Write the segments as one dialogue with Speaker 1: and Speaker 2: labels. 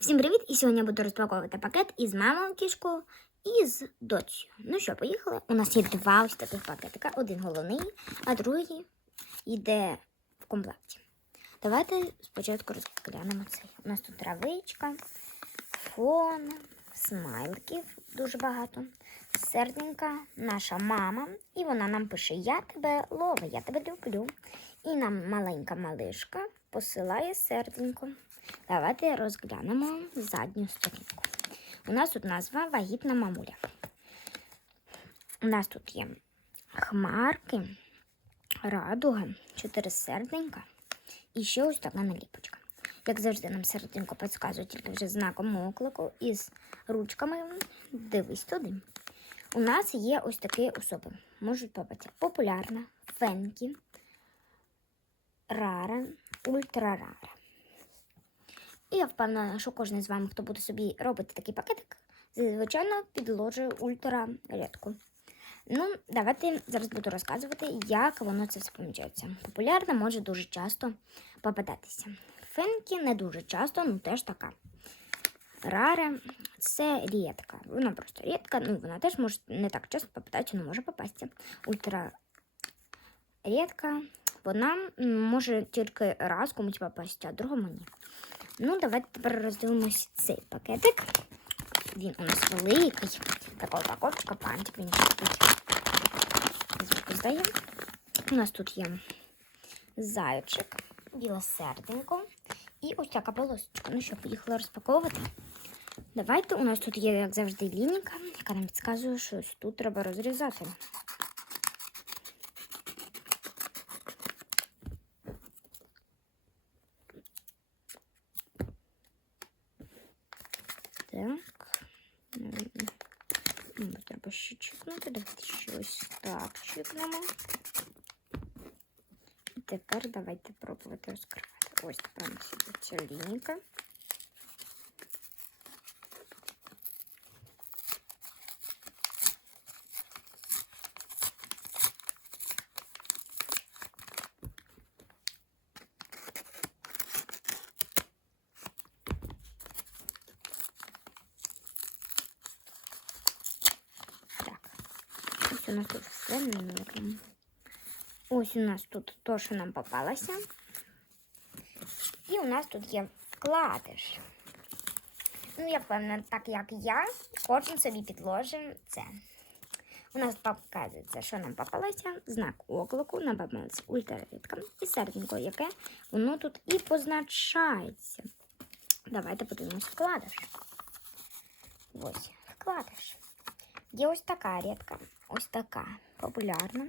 Speaker 1: Всім привіт! І сьогодні я буду розпаковувати пакет із мамою кішкою і з дочею. Ну що, поїхали? У нас є два ось таких пакетика. Один головний, а другий йде в комплекті. Давайте спочатку розглянемо цей. У нас тут травичка, фон, смайликів дуже багато. Серденька, наша мама, і вона нам пише: Я тебе лову, я тебе люблю. І нам маленька малишка посилає серденько. Давайте розглянемо задню сторінку. У нас тут назва вагітна мамуля. У нас тут є хмарки, радуга, чотири серденька і ще ось така наліпочка. Як завжди, нам серденько підказує тільки вже знаком оклику із ручками. Дивись туди. У нас є ось такі особи. Можуть попасти популярна, фенкі, рара, ультрарара. І я впевнена, що кожен з вами, хто буде собі робити такий пакетик, звичайно, підложить ультра рідку. Ну, давайте зараз буду розказувати, як воно це все помічається. Популярна може дуже часто попадатися. Фенкі не дуже часто, ну теж така. Рара це рідка. Вона просто рідка, ну вона теж може не так часто попадатися, але може попасти. Ультра рідка, вона може тільки раз комусь попасти, а другому ні. Ну, давайте тепер роздивимось цей пакетик. Він у нас великий. Така упаковочка, пантик, він. Звук здає. У нас тут є зайчик, біле серденько і ось така полосочка. Ну що, поїхали розпаковувати. Давайте у нас тут є, як завжди, лінійка, яка нам підказує, що тут треба розрізати. Так. М, Мабуть, треба ще чекнути. Давайте ще ось так чекнемо. І тепер давайте пробувати розкривати. Ось тепер у нас є ця лінійка. Ось у нас тут все мирно. Ось у нас тут то, що нам попалося. І у нас тут є вкладиш. Ну, я впевнена, так як я, кожен собі підложив це. У нас показується, що нам попалося, знак оклику, нам попалася ультрарідка і серденько, яке воно тут і позначається. Давайте подивимось вкладиш. Ось, вкладиш. Є ось така рідка, ось така популярна,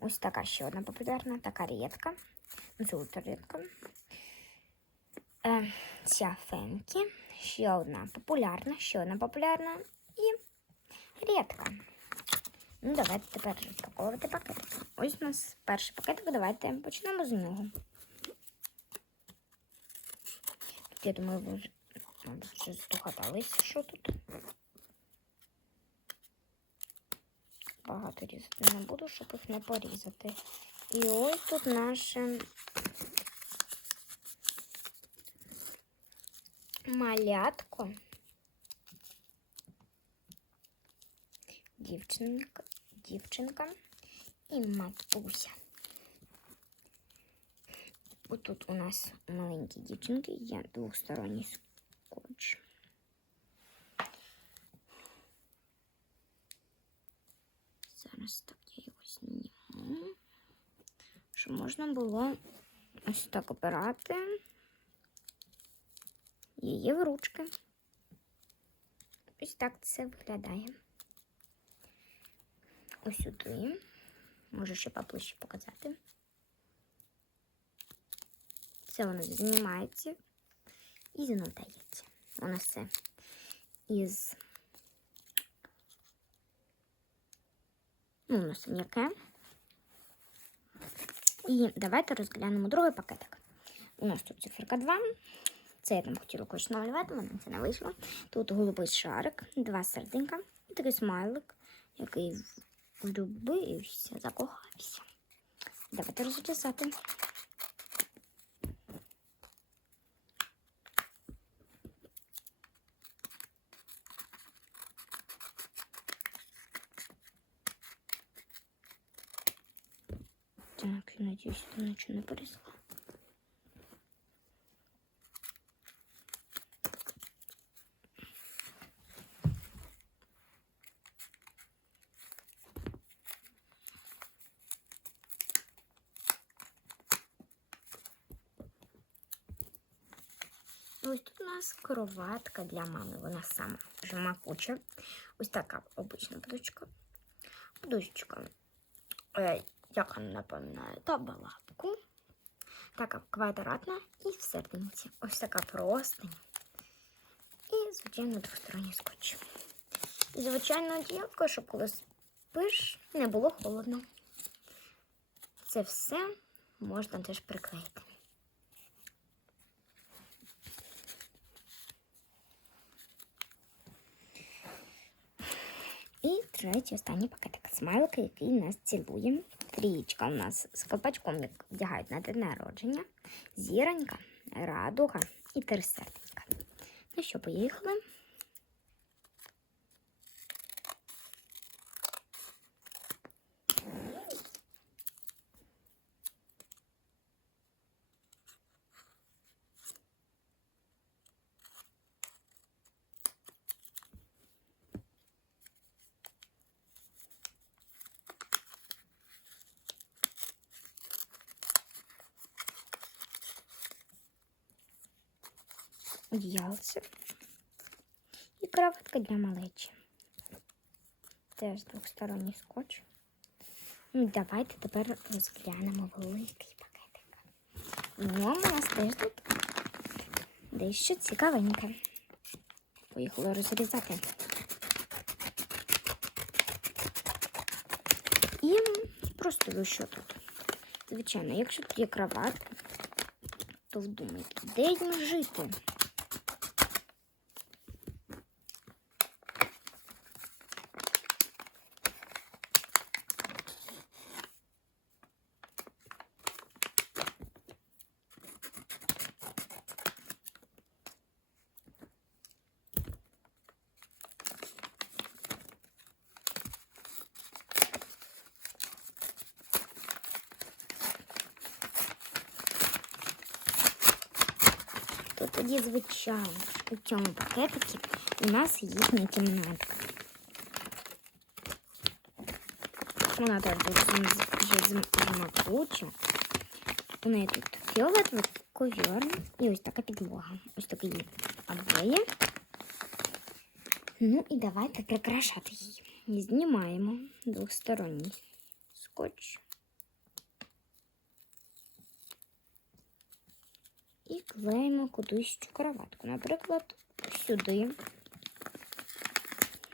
Speaker 1: ось така ще одна популярна, така рідка, це ультрарідка. Е, ця фенкі, ще одна популярна, ще одна популярна і рідка. Ну, давайте тепер розпаковувати пакетик. Ось у нас перший пакетик, давайте почнемо з нього. Тут, я думаю, ви вже здогадались, що тут. Багато різати не буду, щоб їх не порізати. І ось тут наше малятко. Дівчинка, дівчинка і матуся. Отут у нас маленькі дівчинки, є двосторонній скотч. Зараз так я його зніму. Щоб можна було ось так обирати її в ручки. Ось так це виглядає. Ось сюди. Можу ще поближче показати. Це воно знімається і замотається. Воно все із ну, м'яке. І давайте розглянемо другий пакетик. У нас тут циферка 2. Це я там хотіла когось намалювати, мене це не вийшло. Тут голубий шарик, два серденька і такий смайлик, який влюбився, закохався. Давайте розв'язати. Так, я надіюсь, там нічого не полізло. Ось тут у нас кроватка для мами. Вона сама жмакуча. Ось така обична подушка. Подушечка, як вона напоминає, табалапку. Така квадратна і в серединці. Ось така простиня. І, звичайно, двосторонній скотч. Звичайно, одіялко, щоб коли спиш, не було холодно. Це все можна теж приклеїти. І третій останній пакетик смайлика, який нас цілує. Трієчка у нас з колпачком, як вдягають на день народження. Зіронька, радуга і три. Ну що, поїхали. Одіялце і кроватка для малечі. Теж двосторонній скотч. Ну, Давайте тепер розглянемо великий пакетик. В ньому у нас теж тут дещо цікавеньке. Поїхали розрізати. І просто що тут? Звичайно, якщо тут є кроватка, то вдумайте, де їм жити? Тоді, звичайно, у цьому пакетикі у нас їхня кімнатка. Вона теж дуже змакуча. У неї тут фіолетовий ковер і ось така підлога. Ось такі обоє. Ну і давайте прикрашати її. Знімаємо двосторонній скотч. І клеїмо кудись цю кроватку. Наприклад, сюди.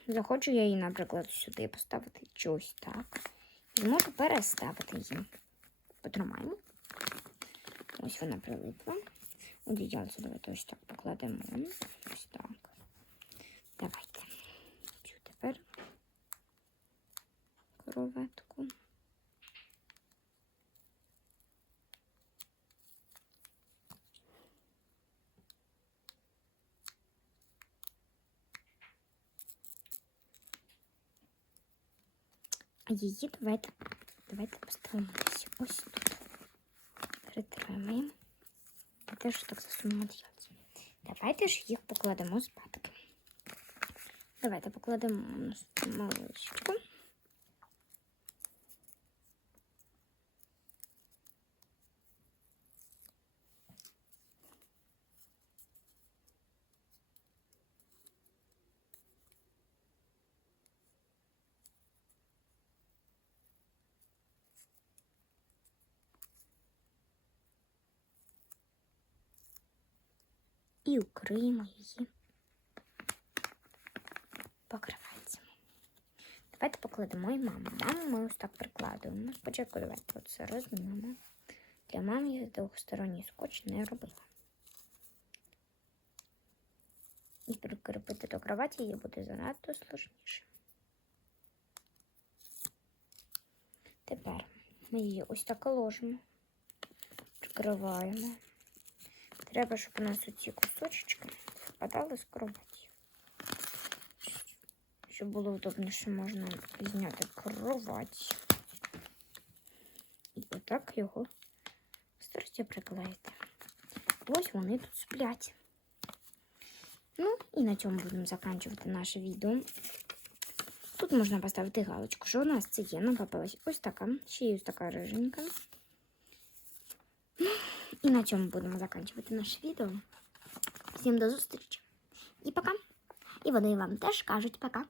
Speaker 1: Захочу я її, наприклад, сюди поставити чи ось так. І можу переставити її. Потримаємо. Ось вона прилипла. Одіяльце давайте ось так покладемо. Ось так. Давайте. Тепер кроватку. її давайте, давайте поставимо ось, ось тут. Притримаємо. І теж так засунемо одіяльце. Давайте ж їх покладемо спадки. Давайте покладемо маличку. І укриємо її покривальцем. Давайте покладемо і маму. Маму ми ось так прикладуємо. Спочатку давайте оце розмінемо. Для мами я двохсторонній скотч не робила. І прикріпити до кроваті її буде занадто сложніше. Тепер ми її ось так ложимо, прикриваємо. Треба, щоб у нас оці кусочки впадали з кроваті. Щоб було удобніше, можна зняти кровать. І от так його старості приклеїти. Ось вони тут сплять. Ну, і на цьому будемо закінчувати наше відео. Тут можна поставити галочку, що у нас це є. Нам попалась ось така, ще й ось така риженька. І на цьому будемо закінчувати наше відео. Всім до зустрічі. І пока. І вони вам теж кажуть пока.